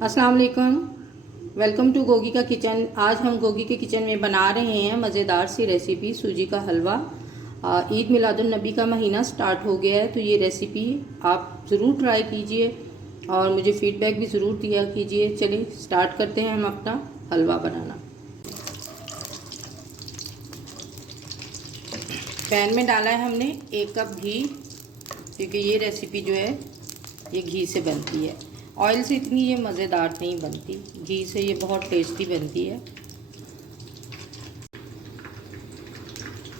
अस्सलाम वालेकुम, welcome to Gogi का किचन। आज हम गोगी के किचन में बना रहे हैं मज़ेदार सी रेसिपी सूजी का हलवा। ईद मिलादुन नबी का महीना स्टार्ट हो गया है, तो ये रेसिपी आप ज़रूर ट्राई कीजिए और मुझे फ़ीडबैक भी ज़रूर दिया कीजिए। चलिए स्टार्ट करते हैं हम अपना हलवा बनाना। पैन में डाला है हमने 1 कप घी, क्योंकि ये रेसिपी जो है ये घी से बनती है। ऑयल से इतनी ये मज़ेदार नहीं बनती, घी से ये बहुत टेस्टी बनती है।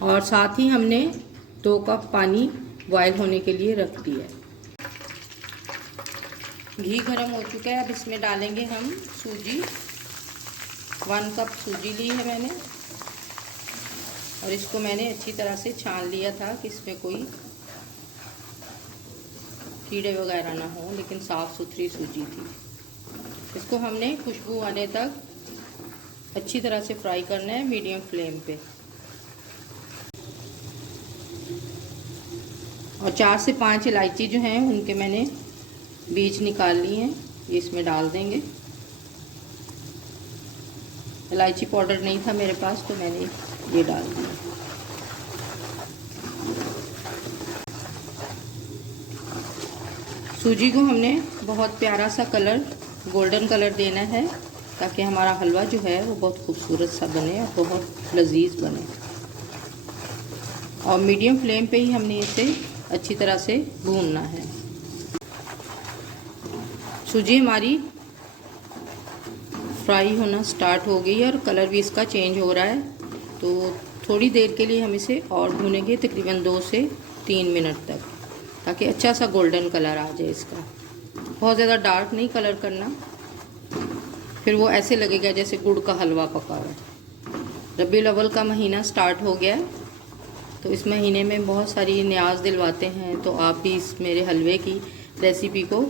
और साथ ही हमने 2 कप पानी बॉयल होने के लिए रख दिया है। घी गर्म हो चुका है, अब इसमें डालेंगे हम सूजी। 1 कप सूजी ली है मैंने और इसको मैंने अच्छी तरह से छान लिया था कि इसमें कोई कीड़े वगैरह ना हो, लेकिन साफ़ सुथरी सूजी थी। इसको हमने खुशबू आने तक अच्छी तरह से फ्राई करना है मीडियम फ्लेम पे। और 4 से 5 इलायची जो हैं उनके मैंने बीज निकाल लिए हैं, ये इसमें डाल देंगे। इलायची पाउडर नहीं था मेरे पास तो मैंने ये डाल दिया। सूजी को हमने बहुत प्यारा सा कलर, गोल्डन कलर देना है, ताकि हमारा हलवा जो है वो बहुत खूबसूरत सा बने और बहुत लजीज बने। और मीडियम फ्लेम पे ही हमने इसे अच्छी तरह से भूनना है। सूजी हमारी फ्राई होना स्टार्ट हो गई है और कलर भी इसका चेंज हो रहा है, तो थोड़ी देर के लिए हम इसे और भूनेंगे, तकरीबन 2 से 3 मिनट तक, ताकि अच्छा सा गोल्डन कलर आ जाए इसका। बहुत ज़्यादा डार्क नहीं कलर करना, फिर वो ऐसे लगेगा जैसे गुड़ का हलवा पका हुआ है। रबीउल अव्वल का महीना स्टार्ट हो गया है, तो इस महीने में बहुत सारी न्याज दिलवाते हैं, तो आप भी इस मेरे हलवे की रेसिपी को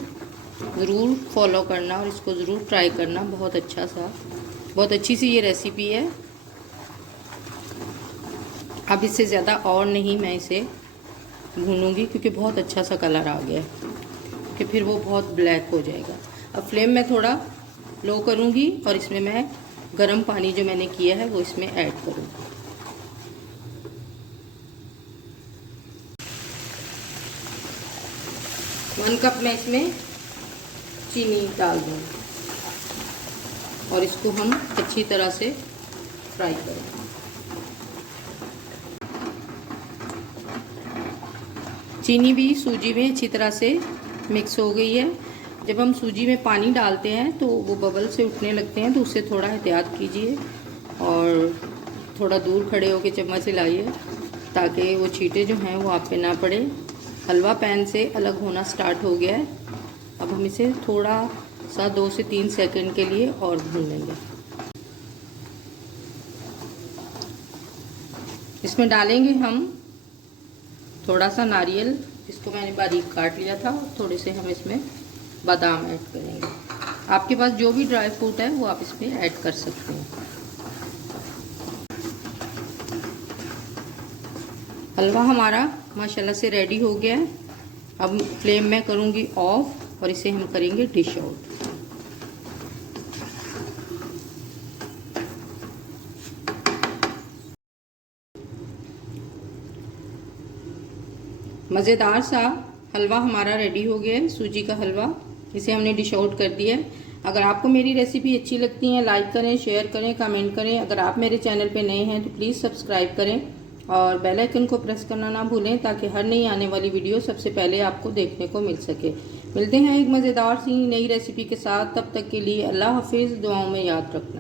ज़रूर फॉलो करना और इसको ज़रूर ट्राई करना। बहुत अच्छी सी ये रेसिपी है। अब इससे ज़्यादा और नहीं मैं इसे भूनूंगी, क्योंकि बहुत अच्छा सा कलर आ गया है, कि फिर वो बहुत ब्लैक हो जाएगा। अब फ्लेम में थोड़ा लो करूंगी और इसमें मैं गर्म पानी जो मैंने किया है वो इसमें ऐड करूंगी। वन कप में इसमें चीनी डाल दूँगी और इसको हम अच्छी तरह से फ्राई करेंगे। चीनी भी सूजी में अच्छी तरह से मिक्स हो गई है। जब हम सूजी में पानी डालते हैं तो वो बबल से उठने लगते हैं, तो उससे थोड़ा एहतियात कीजिए और थोड़ा दूर खड़े होकर चम्मच हिलाइए, ताकि वो छींटे जो हैं वो आप पे ना पड़े। हलवा पैन से अलग होना स्टार्ट हो गया है। अब हम इसे थोड़ा सा 2 से 3 सेकंड के लिए और भून लेंगे। इसमें डालेंगे हम थोड़ा सा नारियल, इसको मैंने बारीक काट लिया था। थोड़े से हम इसमें बादाम ऐड करेंगे। आपके पास जो भी ड्राई फ्रूट है वो आप इसमें ऐड कर सकते हैं। हलवा हमारा माशाल्लाह से रेडी हो गया है। अब फ्लेम में करूँगी ऑफ और इसे हम करेंगे डिश आउट। मज़ेदार सा हलवा हमारा रेडी हो गया है, सूजी का हलवा। इसे हमने डिश आउट कर दिया है। अगर आपको मेरी रेसिपी अच्छी लगती है, लाइक करें, शेयर करें, कमेंट करें। अगर आप मेरे चैनल पे नए हैं तो प्लीज़ सब्सक्राइब करें और बेल आइकन को प्रेस करना ना भूलें, ताकि हर नई आने वाली वीडियो सबसे पहले आपको देखने को मिल सके। मिलते हैं एक मज़ेदार सी नई रेसिपी के साथ, तब तक के लिए अल्लाह हाफिज़। दुआओं में याद रखना।